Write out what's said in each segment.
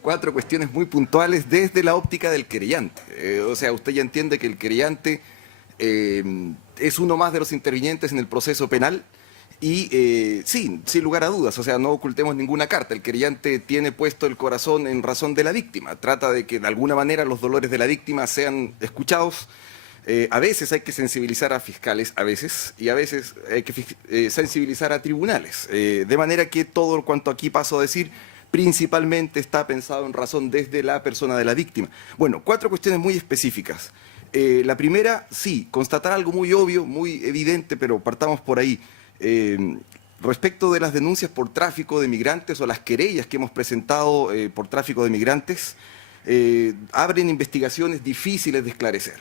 Cuatro cuestiones muy puntuales desde la óptica del querellante. O sea, usted ya entiende que el querellante es uno más de los intervinientes en el proceso penal y sí, sin lugar a dudas, o sea, no ocultemos ninguna carta. El querellante tiene puesto el corazón en razón de la víctima. Trata de que de alguna manera los dolores de la víctima sean escuchados. A veces hay que sensibilizar a fiscales, a veces, y a veces hay que sensibilizar a tribunales. De manera que todo cuanto aquí paso a decir principalmente está pensado en razón desde la persona de la víctima. Bueno, cuatro cuestiones muy específicas. La primera, sí, constatar algo muy obvio, muy evidente, pero partamos por ahí. Respecto de las denuncias por tráfico de migrantes o las querellas que hemos presentado por tráfico de migrantes, abren investigaciones difíciles de esclarecer.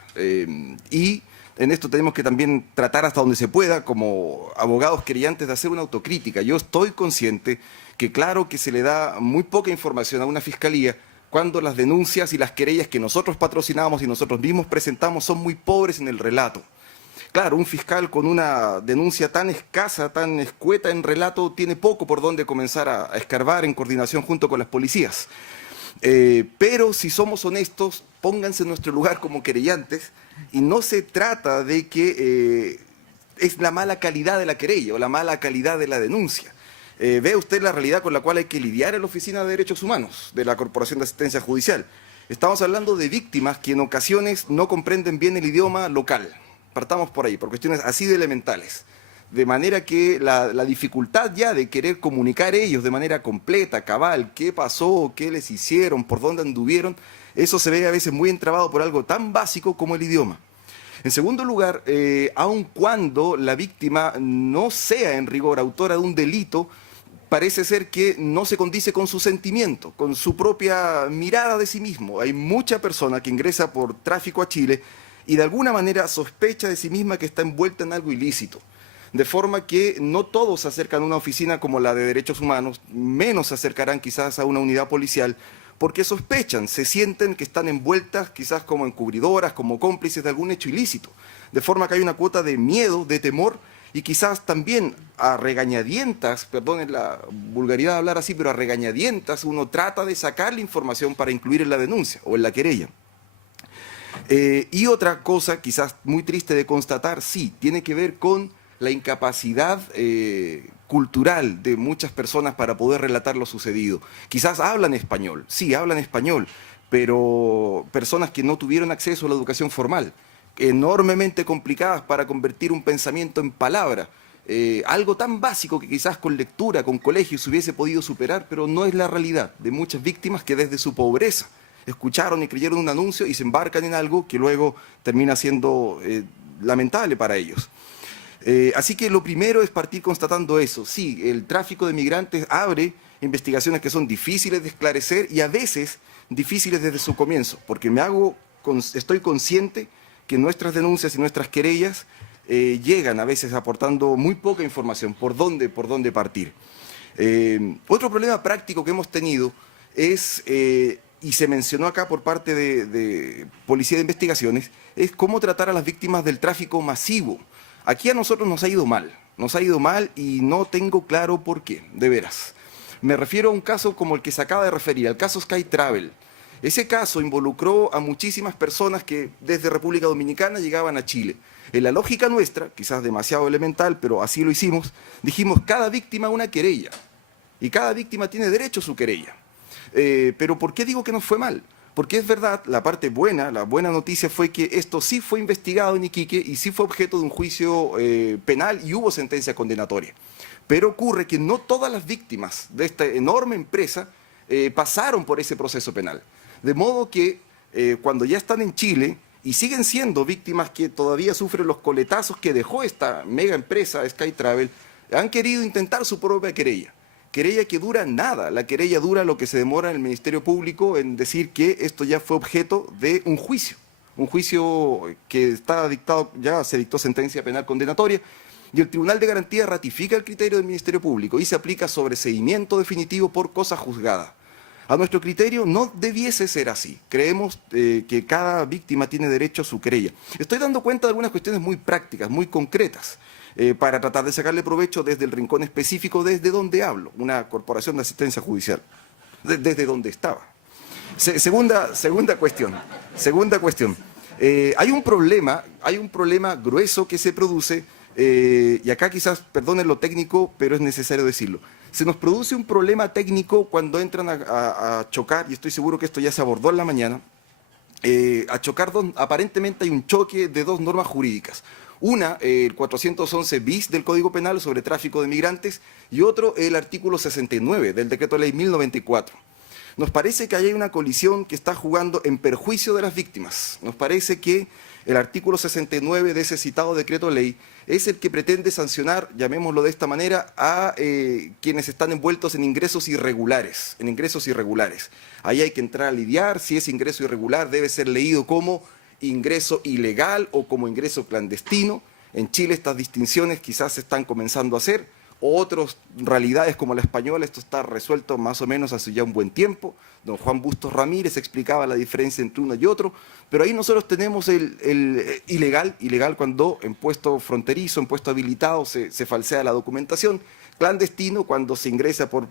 Y en esto tenemos que también tratar hasta donde se pueda, como abogados querellantes, de hacer una autocrítica. Yo estoy consciente que claro que se le da muy poca información a una fiscalía cuando las denuncias y las querellas que nosotros patrocinamos y nosotros mismos presentamos son muy pobres en el relato. Claro, un fiscal con una denuncia tan escasa, tan escueta en relato, tiene poco por donde comenzar a escarbar en coordinación junto con las policías. Pero si somos honestos, pónganse en nuestro lugar como querellantes y no se trata de que es la mala calidad de la querella o la mala calidad de la denuncia. Ve usted la realidad con la cual hay que lidiar en la Oficina de Derechos Humanos de la Corporación de Asistencia Judicial. Estamos hablando de víctimas que en ocasiones no comprenden bien el idioma local. Partamos por ahí, por cuestiones así de elementales. De manera que la dificultad ya de querer comunicar ellos de manera completa, cabal, qué pasó, qué les hicieron, por dónde anduvieron, eso se ve a veces muy entrabado por algo tan básico como el idioma. En segundo lugar, aun cuando la víctima no sea en rigor autora de un delito, parece ser que no se condice con su sentimiento, con su propia mirada de sí mismo. Hay mucha persona que ingresa por tráfico a Chile y de alguna manera sospecha de sí misma que está envuelta en algo ilícito. De forma que no todos se acercan a una oficina como la de Derechos Humanos, menos se acercarán quizás a una unidad policial, porque sospechan, se sienten que están envueltas quizás como encubridoras, como cómplices de algún hecho ilícito. De forma que hay una cuota de miedo, de temor, y quizás también a regañadientas, perdonen la vulgaridad de hablar así, pero a regañadientas uno trata de sacar la información para incluir en la denuncia o en la querella. Y otra cosa, quizás muy triste de constatar, sí, tiene que ver con la incapacidad cultural de muchas personas para poder relatar lo sucedido. Quizás hablan español, sí, hablan español, pero personas que no tuvieron acceso a la educación formal, enormemente complicadas para convertir un pensamiento en palabra. Algo tan básico que quizás con lectura, con colegio se hubiese podido superar, pero no es la realidad de muchas víctimas que desde su pobreza escucharon y creyeron un anuncio y se embarcan en algo que luego termina siendo lamentable para ellos. Así que lo primero es partir constatando eso. Sí, el tráfico de migrantes abre investigaciones que son difíciles de esclarecer y a veces difíciles desde su comienzo, porque estoy consciente que nuestras denuncias y nuestras querellas llegan a veces aportando muy poca información, por dónde partir. Otro problema práctico que hemos tenido es, y se mencionó acá por parte de Policía de Investigaciones, es cómo tratar a las víctimas del tráfico masivo. Aquí a nosotros nos ha ido mal y no tengo claro por qué, de veras. Me refiero a un caso como el que se acaba de referir, al caso Sky Travel. Ese caso involucró a muchísimas personas que desde República Dominicana llegaban a Chile. En la lógica nuestra, quizás demasiado elemental, pero así lo hicimos, dijimos cada víctima una querella y cada víctima tiene derecho a su querella. Pero ¿por qué digo que nos fue mal? Porque es verdad, la parte buena, la buena noticia fue que esto sí fue investigado en Iquique y sí fue objeto de un juicio penal y hubo sentencia condenatoria. Pero ocurre que no todas las víctimas de esta enorme empresa pasaron por ese proceso penal. De modo que cuando ya están en Chile y siguen siendo víctimas que todavía sufren los coletazos que dejó esta mega empresa Sky Travel, han querido intentar su propia querella. Querella que dura nada, la querella dura lo que se demora en el Ministerio Público en decir que esto ya fue objeto de un juicio que está dictado, ya se dictó sentencia penal condenatoria, y el Tribunal de Garantía ratifica el criterio del Ministerio Público y se aplica sobreseimiento definitivo por cosa juzgada. A nuestro criterio no debiese ser así. Creemos que cada víctima tiene derecho a su querella. Estoy dando cuenta de algunas cuestiones muy prácticas, muy concretas, para tratar de sacarle provecho desde el rincón específico desde donde hablo, una corporación de asistencia judicial. desde donde estaba. Segunda cuestión. Segunda cuestión. Hay un problema grueso que se produce, y acá quizás, perdonen lo técnico, pero es necesario decirlo. Se nos produce un problema técnico cuando entran a chocar, y estoy seguro que esto ya se abordó en la mañana, a chocar aparentemente hay un choque de dos normas jurídicas. Una, el 411 bis del Código Penal sobre tráfico de migrantes, y otro, el artículo 69 del Decreto Ley 1094. Nos parece que hay una colisión que está jugando en perjuicio de las víctimas. Nos parece que el artículo 69 de ese citado decreto ley es el que pretende sancionar, llamémoslo de esta manera, a quienes están envueltos en ingresos irregulares. Ahí hay que entrar a lidiar si ese ingreso irregular debe ser leído como ingreso ilegal o como ingreso clandestino. En Chile estas distinciones quizás se están comenzando a hacer. Otras realidades como la española, esto está resuelto más o menos hace ya un buen tiempo. Don Juan Bustos Ramírez explicaba la diferencia entre uno y otro, pero ahí nosotros tenemos el ilegal cuando en puesto fronterizo, en puesto habilitado se falsea la documentación, clandestino cuando se ingresa por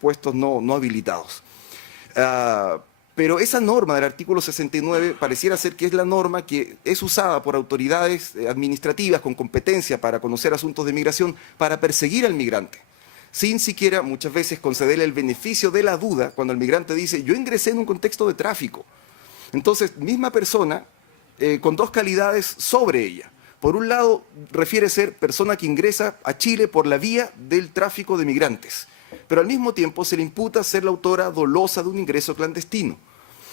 puestos no habilitados. Pero esa norma del artículo 69 pareciera ser que es la norma que es usada por autoridades administrativas con competencia para conocer asuntos de migración para perseguir al migrante, sin siquiera muchas veces concederle el beneficio de la duda cuando el migrante dice yo ingresé en un contexto de tráfico. Entonces, misma persona con dos calidades sobre ella. Por un lado, refiere ser persona que ingresa a Chile por la vía del tráfico de migrantes, pero al mismo tiempo se le imputa ser la autora dolosa de un ingreso clandestino.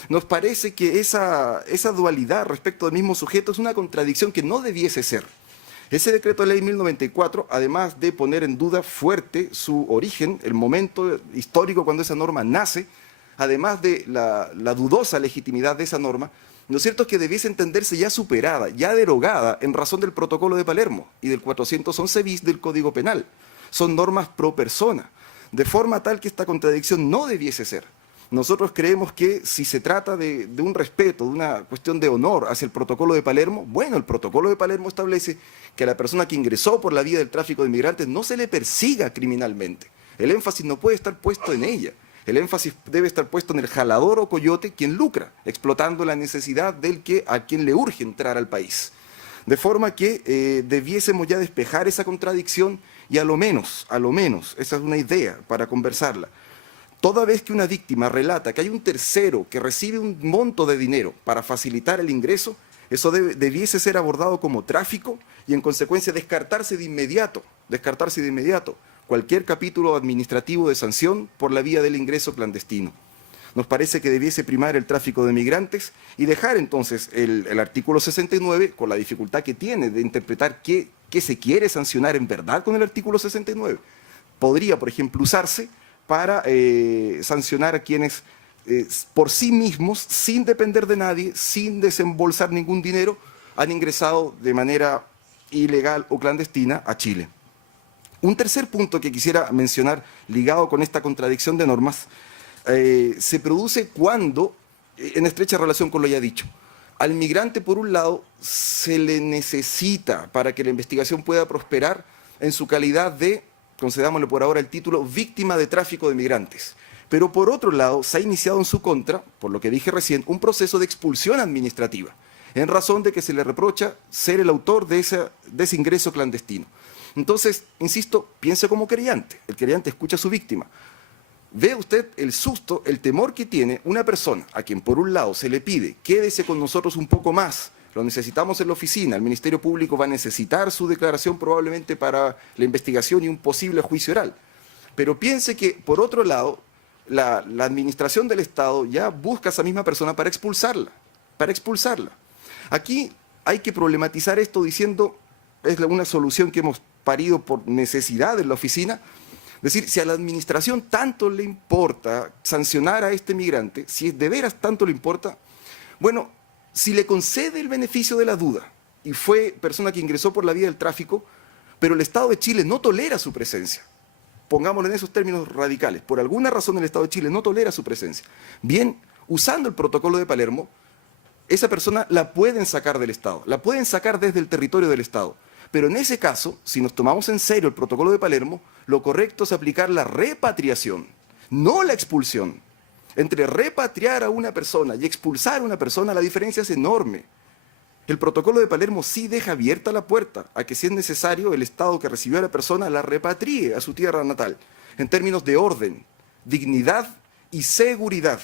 Nos parece que esa dualidad respecto del mismo sujeto es una contradicción que no debiese ser. Ese decreto de ley 1094, además de poner en duda fuerte su origen, el momento histórico cuando esa norma nace, además de la dudosa legitimidad de esa norma, lo cierto es que debiese entenderse ya superada, ya derogada en razón del Protocolo de Palermo y del 411 bis del Código Penal. Son normas pro persona, de forma tal que esta contradicción no debiese ser. Nosotros creemos que si se trata de un respeto, de una cuestión de honor hacia el Protocolo de Palermo, bueno, el Protocolo de Palermo establece que a la persona que ingresó por la vía del tráfico de inmigrantes no se le persiga criminalmente. El énfasis no puede estar puesto en ella. El énfasis debe estar puesto en el jalador o coyote quien lucra, explotando la necesidad a quien le urge entrar al país. De forma que debiésemos ya despejar esa contradicción y a lo menos, esa es una idea para conversarla. Toda vez que una víctima relata que hay un tercero que recibe un monto de dinero para facilitar el ingreso, eso debiese ser abordado como tráfico y en consecuencia descartarse de inmediato cualquier capítulo administrativo de sanción por la vía del ingreso clandestino. Nos parece que debiese primar el tráfico de migrantes y dejar entonces el artículo 69 con la dificultad que tiene de interpretar qué se quiere sancionar en verdad con el artículo 69. Podría, por ejemplo, usarse para sancionar a quienes por sí mismos, sin depender de nadie, sin desembolsar ningún dinero, han ingresado de manera ilegal o clandestina a Chile. Un tercer punto que quisiera mencionar ligado con esta contradicción de normas se produce cuando, en estrecha relación con lo ya dicho, al migrante por un lado se le necesita para que la investigación pueda prosperar en su calidad de, concedámosle por ahora el título, víctima de tráfico de migrantes. Pero por otro lado se ha iniciado en su contra, por lo que dije recién, un proceso de expulsión administrativa, en razón de que se le reprocha ser el autor de ese ingreso clandestino. Entonces, insisto, piense como querellante. El querellante escucha a su víctima. Ve usted el susto, el temor que tiene una persona a quien por un lado se le pide quédese con nosotros un poco más, lo necesitamos en la oficina, el Ministerio Público va a necesitar su declaración probablemente para la investigación y un posible juicio oral. Pero piense que, por otro lado, la administración del Estado ya busca a esa misma persona para expulsarla. Aquí hay que problematizar esto diciendo, es una solución que hemos parido por necesidad en la oficina. Es decir, si a la administración tanto le importa sancionar a este migrante, si de veras tanto le importa, bueno, si le concede el beneficio de la duda y fue persona que ingresó por la vía del tráfico, pero el Estado de Chile no tolera su presencia, pongámoslo en esos términos radicales, por alguna razón el Estado de Chile no tolera su presencia, bien, usando el protocolo de Palermo, esa persona la pueden sacar del Estado, la pueden sacar desde el territorio del Estado. Pero en ese caso, si nos tomamos en serio el protocolo de Palermo, lo correcto es aplicar la repatriación, no la expulsión. Entre repatriar a una persona y expulsar a una persona, la diferencia es enorme. El protocolo de Palermo sí deja abierta la puerta a que, si es necesario, el Estado que recibió a la persona la repatrie a su tierra natal, en términos de orden, dignidad y seguridad.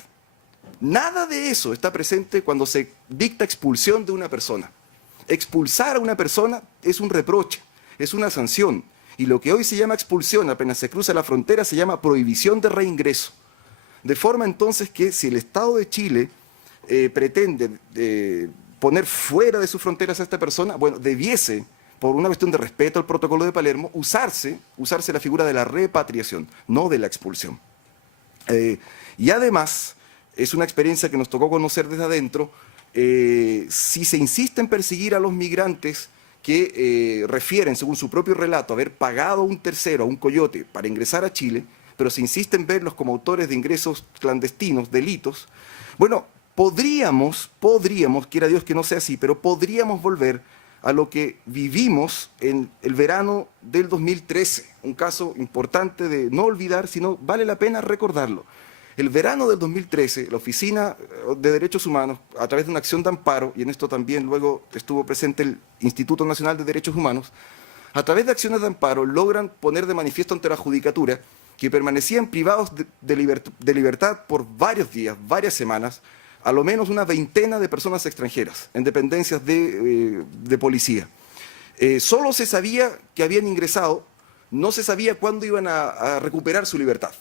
Nada de eso está presente cuando se dicta expulsión de una persona. Expulsar a una persona es un reproche, es una sanción. Y lo que hoy se llama expulsión, apenas se cruza la frontera, se llama prohibición de reingreso. De forma entonces que, si el Estado de Chile pretende poner fuera de sus fronteras a esta persona, bueno, debiese, por una cuestión de respeto al protocolo de Palermo, usarse la figura de la repatriación, no de la expulsión. Y además, es una experiencia que nos tocó conocer desde adentro. Si se insiste en perseguir a los migrantes que refieren, según su propio relato, haber pagado a un tercero, a un coyote, para ingresar a Chile, pero se insiste en verlos como autores de ingresos clandestinos, delitos, bueno, podríamos, quiera Dios que no sea así, pero podríamos volver a lo que vivimos en el verano del 2013, un caso importante de no olvidar, sino vale la pena recordarlo. El verano del 2013, la Oficina de Derechos Humanos, a través de una acción de amparo, y en esto también luego estuvo presente el Instituto Nacional de Derechos Humanos, a través de acciones de amparo logran poner de manifiesto ante la Judicatura que permanecían privados de libertad por varios días, varias semanas, a lo menos una veintena de personas extranjeras en dependencias de policía. Solo se sabía que habían ingresado, no se sabía cuándo iban a recuperar su libertad.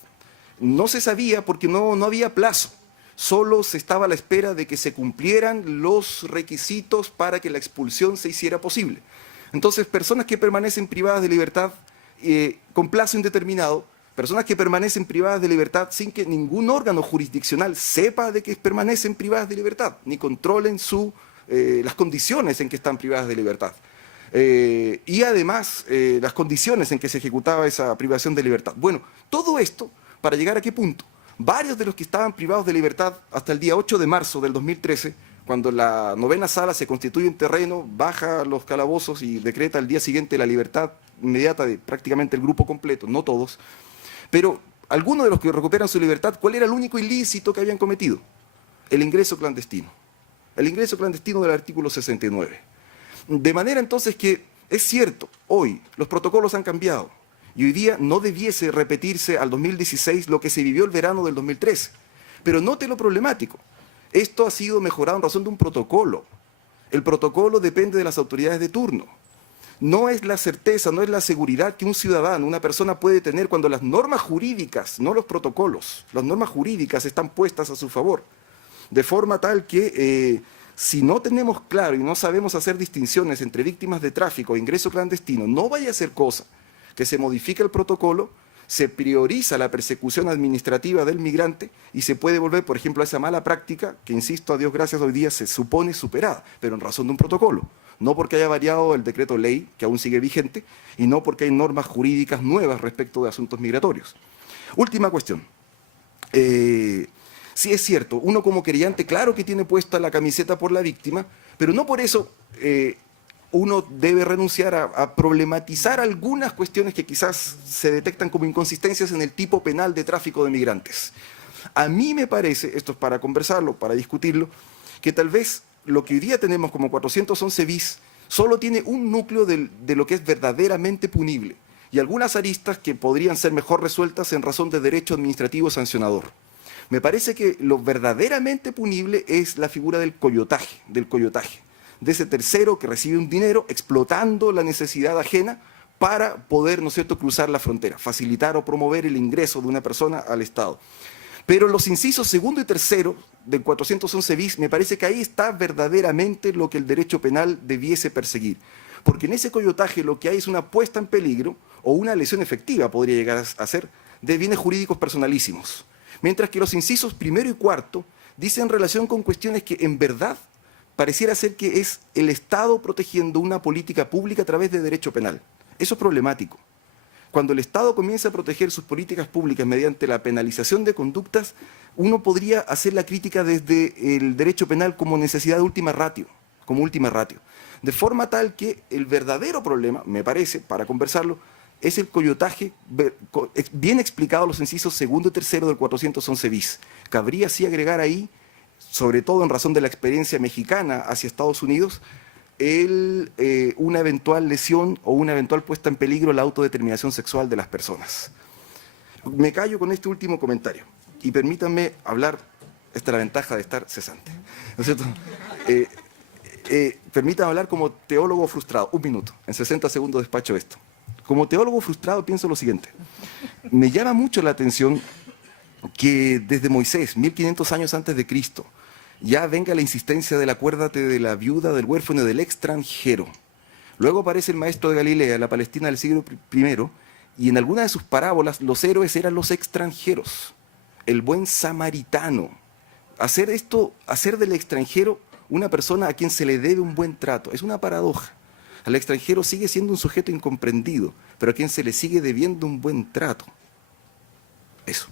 No se sabía porque no había plazo, solo se estaba a la espera de que se cumplieran los requisitos para que la expulsión se hiciera posible. Entonces, personas que permanecen privadas de libertad con plazo indeterminado, personas que permanecen privadas de libertad sin que ningún órgano jurisdiccional sepa de que permanecen privadas de libertad, ni controlen las condiciones en que están privadas de libertad. Y además, las condiciones en que se ejecutaba esa privación de libertad. Bueno, todo esto, ¿para llegar a qué punto? Varios de los que estaban privados de libertad hasta el día 8 de marzo del 2013, cuando la 9ª sala se constituye en terreno, baja los calabozos y decreta al día siguiente la libertad inmediata de prácticamente el grupo completo, no todos, pero algunos de los que recuperan su libertad, ¿cuál era el único ilícito que habían cometido? El ingreso clandestino. El ingreso clandestino del artículo 69. De manera entonces que, es cierto, hoy los protocolos han cambiado. Y hoy día no debiese repetirse al 2016 lo que se vivió el verano del 2013. Pero note lo problemático. Esto ha sido mejorado en razón de un protocolo. El protocolo depende de las autoridades de turno. No es la certeza, no es la seguridad que un ciudadano, una persona puede tener cuando las normas jurídicas, no los protocolos, las normas jurídicas están puestas a su favor. De forma tal que si no tenemos claro y no sabemos hacer distinciones entre víctimas de tráfico e ingreso clandestino, no vaya a ser cosa que se modifica el protocolo, se prioriza la persecución administrativa del migrante y se puede volver, por ejemplo, a esa mala práctica que, insisto, a Dios gracias, hoy día se supone superada, pero en razón de un protocolo. No porque haya variado el decreto ley, que aún sigue vigente, y no porque hay normas jurídicas nuevas respecto de asuntos migratorios. Última cuestión. Sí es cierto, uno como querellante, claro que tiene puesta la camiseta por la víctima, pero no por eso uno debe renunciar a problematizar algunas cuestiones que quizás se detectan como inconsistencias en el tipo penal de tráfico de migrantes. A mí me parece, esto es para conversarlo, para discutirlo, que tal vez lo que hoy día tenemos como 411 bis solo tiene un núcleo de lo que es verdaderamente punible y algunas aristas que podrían ser mejor resueltas en razón de derecho administrativo sancionador. Me parece que lo verdaderamente punible es la figura del coyotaje, de ese tercero que recibe un dinero explotando la necesidad ajena para poder, ¿no es cierto?, cruzar la frontera, facilitar o promover el ingreso de una persona al Estado. Pero los incisos segundo y tercero del 411 bis, me parece que ahí está verdaderamente lo que el derecho penal debiese perseguir. Porque en ese coyotaje lo que hay es una puesta en peligro o una lesión efectiva, podría llegar a ser, de bienes jurídicos personalísimos. Mientras que los incisos primero y cuarto dicen relación con cuestiones que en verdad pareciera ser que es el Estado protegiendo una política pública a través de derecho penal. Eso es problemático. Cuando el Estado comienza a proteger sus políticas públicas mediante la penalización de conductas, uno podría hacer la crítica desde el derecho penal como necesidad de última ratio, De forma tal que el verdadero problema, me parece, para conversarlo, es el coyotaje bien explicado en los incisos segundo y tercero del 411 bis. Cabría sí agregar ahí, sobre todo en razón de la experiencia mexicana hacia Estados Unidos, una eventual lesión o una eventual puesta en peligro la autodeterminación sexual de las personas. Me callo con este último comentario y permítanme hablar, esta es la ventaja de estar cesante, ¿no es cierto? Permítanme hablar como teólogo frustrado, un minuto, en 60 segundos despacho esto. Como teólogo frustrado pienso lo siguiente, me llama mucho la atención que desde Moisés, 1500 años antes de Cristo, ya venga la insistencia del acuérdate de la viuda, del huérfano y del extranjero. Luego aparece el maestro de Galilea, la Palestina del siglo I, y en alguna de sus parábolas los héroes eran los extranjeros, el buen samaritano. Hacer esto, hacer del extranjero una persona a quien se le debe un buen trato, es una paradoja. Al extranjero sigue siendo un sujeto incomprendido, pero a quien se le sigue debiendo un buen trato. Eso.